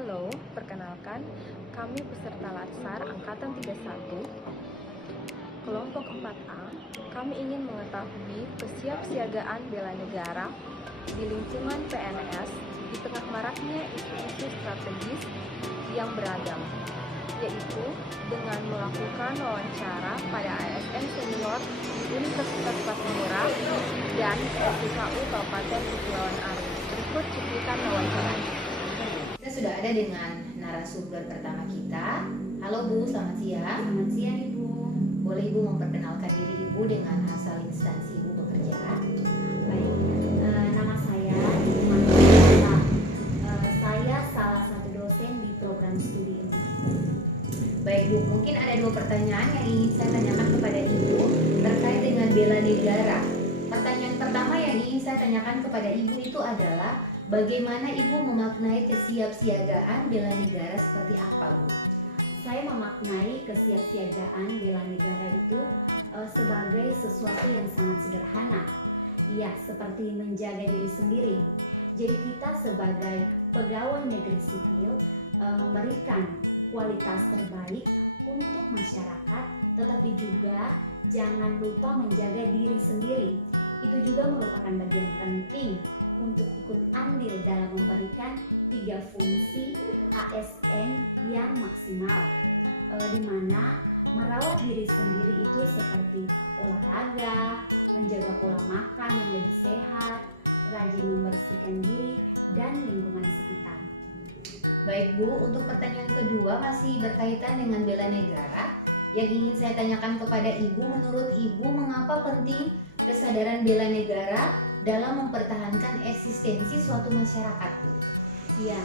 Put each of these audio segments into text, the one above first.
Halo, perkenalkan, kami peserta Latsar Angkatan 31, kelompok 4A. Kami ingin mengetahui kesiapsiagaan bela negara di lingkungan PNS di tengah maraknya isu-isu strategis yang beragam, yaitu dengan melakukan wawancara pada ASN senior Universitas Patimura dan SIKU Kabupaten Kepulauan Arief. Berikut cuplikan wawancaranya. Kita sudah ada dengan narasumber pertama kita. Halo Bu, selamat siang. Selamat siang Ibu. Boleh Ibu memperkenalkan diri Ibu dengan asal instansi Ibu bekerja? Baik, nama saya Ibu Manila. Saya salah satu dosen di program studi universitas. Baik Bu, mungkin ada dua pertanyaan yang ingin saya tanyakan kepada Ibu terkait dengan bela negara. Pertanyaan pertama yang ingin saya tanyakan kepada Ibu itu adalah bagaimana Ibu memaknai kesiapsiagaan bela negara seperti apa Bu? Saya memaknai kesiapsiagaan bela negara itu sebagai sesuatu yang sangat sederhana. Ya, seperti menjaga diri sendiri. Jadi kita sebagai pegawai negeri sipil memberikan kualitas terbaik untuk masyarakat, tetapi juga jangan lupa menjaga diri sendiri. Itu juga merupakan bagian penting untuk ikut andil dalam memberikan 3 fungsi ASN yang maksimal, di mana merawat diri sendiri itu seperti olahraga, menjaga pola makan yang lebih sehat, rajin membersihkan diri dan lingkungan sekitar. Baik Bu, untuk pertanyaan kedua masih berkaitan dengan bela negara. Yang ingin saya tanyakan kepada Ibu, menurut Ibu mengapa penting kesadaran bela negara dalam mempertahankan eksistensi suatu masyarakat Bu? Ya,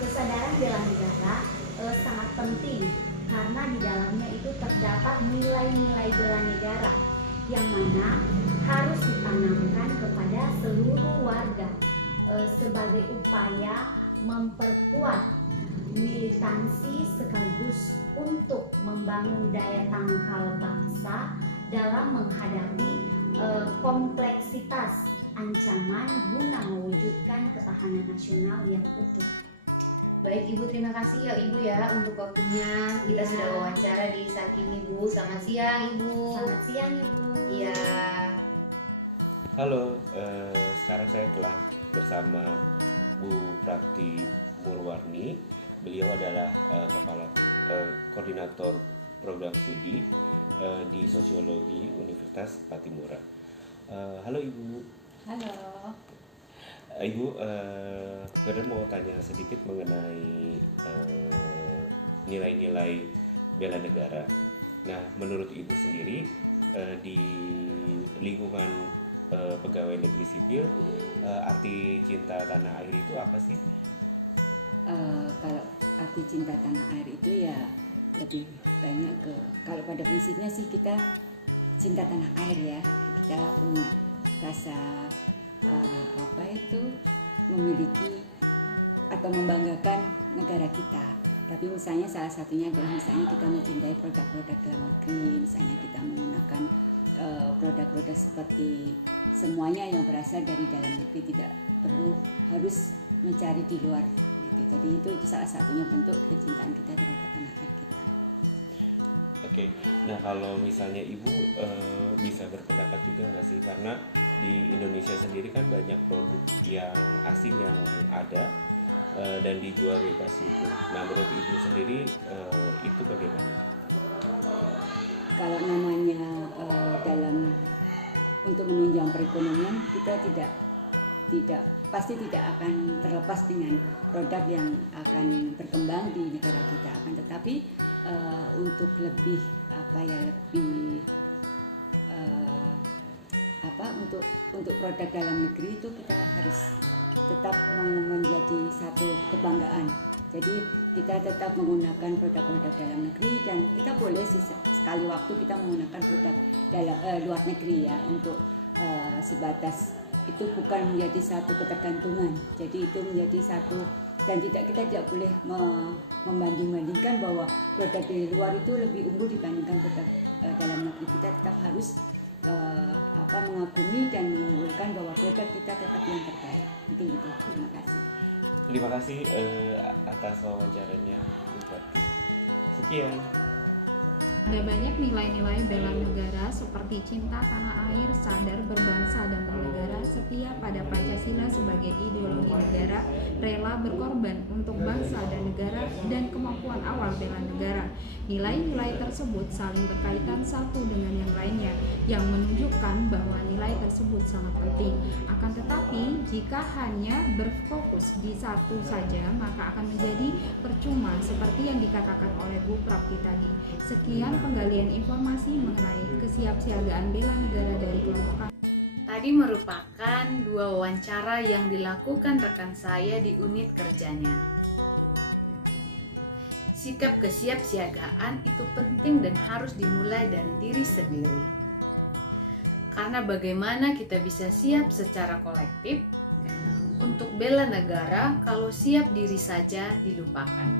kesadaran bela negara sangat penting karena di dalamnya itu terdapat nilai-nilai bela negara yang mana harus ditanamkan kepada seluruh warga sebagai upaya memperkuat militansi sekaligus untuk membangun daya tangkal bangsa dalam menghadapi kompleksitas ancaman guna mewujudkan ketahanan nasional yang utuh. Baik Ibu, terima kasih ya Ibu ya untuk waktunya. Kita Ya. sudah wawancara di saat ini Bu. Selamat siang Ibu. Selamat siang Ibu. Iya. Halo, sekarang saya telah bersama Bu Prati Murwarni. Beliau adalah kepala koordinator program studi di Sosiologi Universitas Patimura. Halo Ibu. Halo. Ibu, Ferdinand mau tanya sedikit mengenai nilai-nilai bela negara. Nah, menurut Ibu sendiri di lingkungan pegawai negeri sipil, arti cinta tanah air itu apa sih? Kalau arti cinta tanah air itu ya lebih banyak ke, kalau pada prinsipnya sih kita cinta tanah air ya, kita punya rasa memiliki atau membanggakan negara kita. Tapi misalnya salah satunya adalah misalnya kita mencintai produk-produk dalam negeri, misalnya kita menggunakan produk-produk seperti semuanya yang berasal dari dalam negeri, tidak perlu harus mencari di luar gitu. Jadi itu salah satunya bentuk kecintaan kita terhadap tanah air kita. Oke, nah kalau misalnya Ibu bisa berpendapat juga nggak sih, karena di Indonesia sendiri kan banyak produk yang asing yang ada dan dijual bebas itu. Nah menurut Ibu sendiri itu bagaimana? Kalau namanya dalam untuk menunjang perekonomian, kita pasti tidak akan terlepas dengan produk yang akan berkembang di negara kita, akan tetapi untuk lebih untuk produk dalam negeri itu kita harus tetap menjadi satu kebanggaan. Jadi kita tetap menggunakan produk-produk dalam negeri, dan kita boleh sih sekali waktu kita menggunakan produk luar negeri ya, untuk sebatas itu bukan menjadi satu ketergantungan. Jadi itu menjadi satu, dan kita tidak boleh membanding-bandingkan bahwa produk dari luar itu lebih unggul dibandingkan produk dalam negeri. Kita tetap harus mengagumi dan mengunggulkan bahwa produk kita tetap yang terbaik. Mungkin itu. Terima kasih. Terima kasih atas wawancaranya, Bu Prati. Sekian. Ada banyak nilai-nilai bela negara seperti cinta tanah air, sadar berbangsa dan bernegara, setia pada Pancasila sebagai ideologi negara, rela berkorban untuk bangsa dan negara, dan kemampuan awal bela negara. Nilai-nilai tersebut saling berkaitan satu dengan yang lainnya, yang menunjukkan bahwa nilai tersebut sangat penting. Akan tetapi, jika hanya berfokus di satu saja, maka akan menjadi percuma seperti yang dikatakan oleh Bu Prapti tadi. Sekian penggalian informasi mengenai kesiapsiagaan bela negara dari kelompok kami. Tadi merupakan 2 wawancara yang dilakukan rekan saya di unit kerjanya. Sikap kesiapsiagaan itu penting dan harus dimulai dari diri sendiri. Karena bagaimana kita bisa siap secara kolektif untuk bela negara kalau siap diri saja dilupakan.